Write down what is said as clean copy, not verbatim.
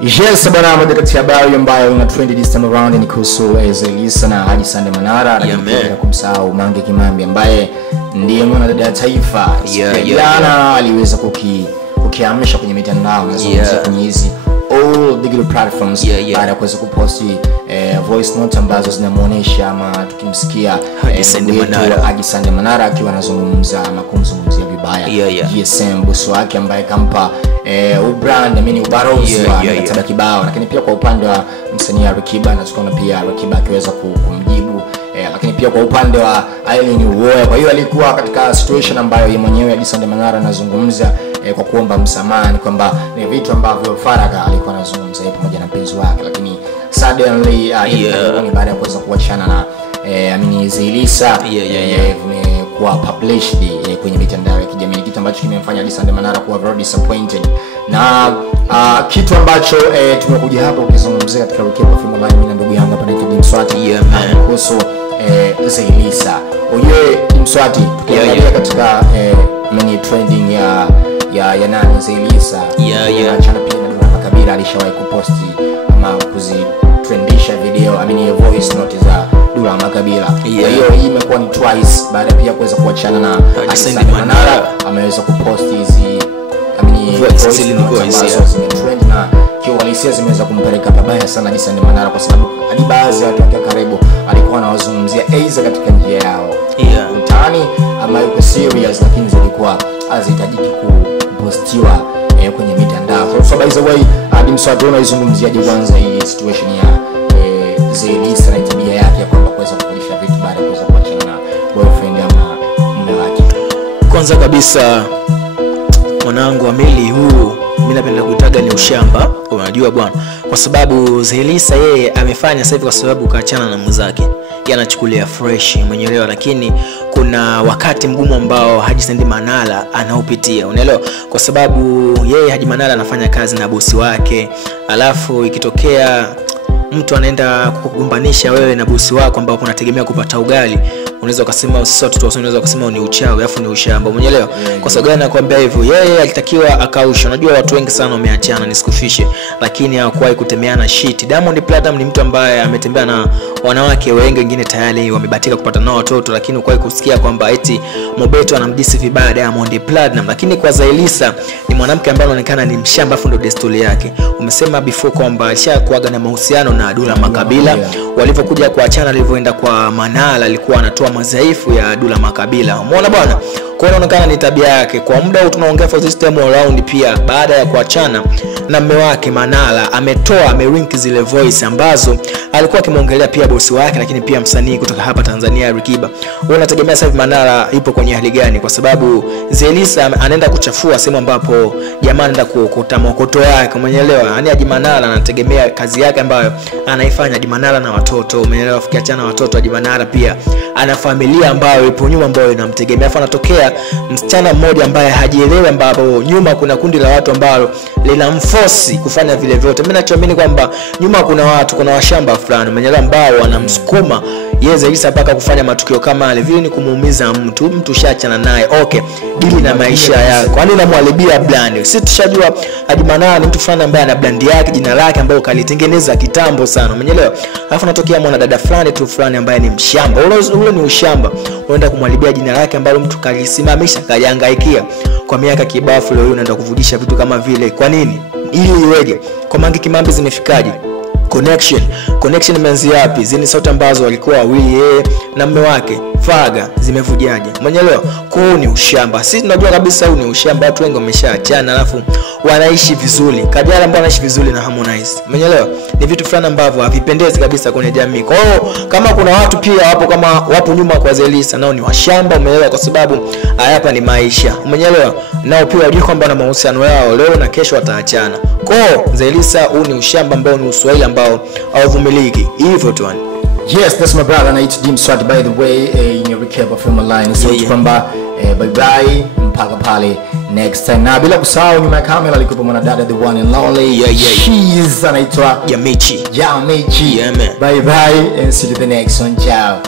Yes, bwana, moja kati ya habari ambayo ina trend this time around ni kuhusu Zaiylissa na Haji Sande Manara, lakini pia kumsahau Mange Kimambi ambaye ndiye mwanadada wa taifa. Jana aliweza kukiamsha kwenye mitandao na kwenye hizi all digital platforms baada ya kuweza kuposti voice note ambazo zinamuonesha ama tukimsikia Haji Sande Manara akiwa anazungumza ama kumzungumzia vibaya GSM boss wake ambaye kampa ubrand ubarozi wa mikataba kibao. Lakini pia kwa upande wa msanii Alikiba na tukaona pia Alikiba akiweza kumjibu, lakini pia kwa upande wa Aileen Uwoya. Kwa hiyo alikuwa katika situation ambayo yeye mwenyewe Haji Sande Manara anazungumza kwa kuomba msamaha, ni kwamba ni vitu ambavyo faragha alikuwa anazungumza yeye pamoja na mpenzi wake, lakini suddenly baada ya kuweza kuachana na Zaiylissa vimekuwa published kwenye mitandao ya kijamii, kitu ambacho kimemfanya Haji Sande Manara kuwa very disappointed. Na kitu ambacho tumekuja hapa kuzungumzia katika Rukiba Film Online, mimi na ndugu yangu hapa naitwa Dimswati kuhusu Zaiylissa. Oye Dimswati, tukiangalia katika many trending ya nani Zaiylissa, achana pia na Dula Makabila alishawahi kuposti ama kuzitrendisha video voice note za Dula Makabila. Kwa hiyo hii imekuwa ni twice baada pia kuweza kuachana na Haji Sande Manara, ameweza kuposti hizi voice trend na kiuhalisia zimeweza kumpeleka pabaya sana Haji Sande Manara, kwa sababu hadi baadhi ya watu wake karibu alikuwa anawazungumzia aidha katika njia yao mtaani ama yuko serious, lakini zilikuwa hazihitajiki kupostiwa kwenye mitandao. So by the way, Dimswati unaizungumziaje kwanza hii situation ya Zaiylissa na tabia yake ya kwamba kuweza kulisha vitu baada ya kuweza kuachana na boyfriend ama mume wake? Kwanza kabisa mwanangu Ameli, huu mimi napenda kuitaga ni ushamba, unajua bwana, kwa sababu Zaiylissa yeye amefanya sasa hivi kwa sababu kaachana na mwenzake, yeye anachukulia fresh mwenyewe, lakini kuna wakati mgumu ambao Haji Sande Manara anaopitia, unaelewa, kwa sababu yeye Haji Manara anafanya kazi na bosi wake, alafu ikitokea mtu anaenda kukugombanisha wewe na bosi wako ambao unategemea kupata ugali, unaweza kusema sisi watu unaweza kusema ni uchawi afu ni ushamba, umeelewa? Kwa sababu gani nakwambia hivyo? Yeye alitakiwa akausha. Unajua watu wengi sana wameachana, nisikufishe, lakini hawakuwahi kutemeana shit. Diamond Platnumz ni mtu ambaye ametembea na wanawake wengi, wengine tayari wamebatika kupata nao watoto, lakini ukawahi kusikia kwamba eti Mobeto anamdisi vibaya Diamond Platnumz. Lakini kwa Zaiylissa ni mwanamke ambaye anaonekana ni mshamba, afu ndo desturi yake. Umesema before kwamba alishakuaga na mahusiano na Dula Makabila, walipokuja kuachana, alivyoenda kwa Manara alikuwa anatoa madhaifu ya Dula Makabila, umeona bwana. Kwa inaonekana ni tabia yake. Kwa muda huu tunaongea for this time around, pia baada ya kuachana na mume wake Manara amelink zile voice ambazo alikuwa akimwongelea pia bosi wake, lakini pia msanii kutoka hapa Tanzania Alikiba. Wewe unategemea sasa hivi Manara ipo kwenye hali gani? Kwa sababu Zaiylissa anaenda kuchafua sehemu ambapo jamaa anaenda kuokota makoto yake, umeelewa? Yaani Haji Manara anategemea kazi yake ambayo anaifanya. Haji Manara na watoto, umeelewa? Fikiachana na watoto, Haji Manara pia ana familia ambayo ipo nyuma ambayo inamtegemea. Afa anatokea msichana mmoja ambaye hajielewi, ambapo nyuma kuna kundi la watu ambao linamforce kufanya vile vyote. Mimi nachoamini kwamba nyuma kuna watu, kuna washamba fulani, umeelewa, ambao wanamsukuma Zaiylissa mpaka kufanya matukio kama yale. Vile ni kumuumiza mtu shaachana naye, okay, dili na maisha yako, kwani unamwalibia brand. Sisi tushajua Haji Manara ni mtu fulani ambaye ana brand yake, jina lake ambayo kalitengeneza kitambo sana, umeelewa. Alafu natokea mwana dada fulani tu fulani ambaye ni mshamba. Ule ni ushamba, unaenda kumwalibia jina lake ambalo mtu kalisimamisha, kajangaikia kwa miaka kibafu. Leo unaenda kuvudisha vitu kama vile. Kwa nini? Ili iweje? Kwa Mange Kimambi zimefikaje? Connection imeanzia wapi? Zini sauti ambazo walikuwa wawili yeye na mume wake Faga zimevujaje? Umeelewa? Kwa hiyo ni ushamba. Sisi tunajua kabisa huu ni ushamba, watu wengi wameshaachana alafu wanaishi vizuri. Kajala ambao anaishi vizuri na Harmonize, umeelewa? Ni vitu fulani ambavyo havipendezi kabisa kwenye jamii. Kwa hiyo kama kuna watu pia wapo nyuma kwa Zaiylissa, nao ni washamba, umeelewa? Kwa sababu hapa ni maisha, umeelewa? Nao pia wajue kwamba na mahusiano yao leo na kesho wataachana. Kwa hiyo Zaiylissa huu ni ushamba ambao ni uswahili ambao hauvumiliki. Hivyo tu. Yes, that's my brother Nate Dimswati, by the way, in your Rukiba Film Online. So kwamba bye bye mpaka pale next time. Na bila kusahau nyuma ya kamera alikuwa mwanadada the one and only she's anaitwa Yamichi. Yamichi. Bye bye and see you the next one. Ciao.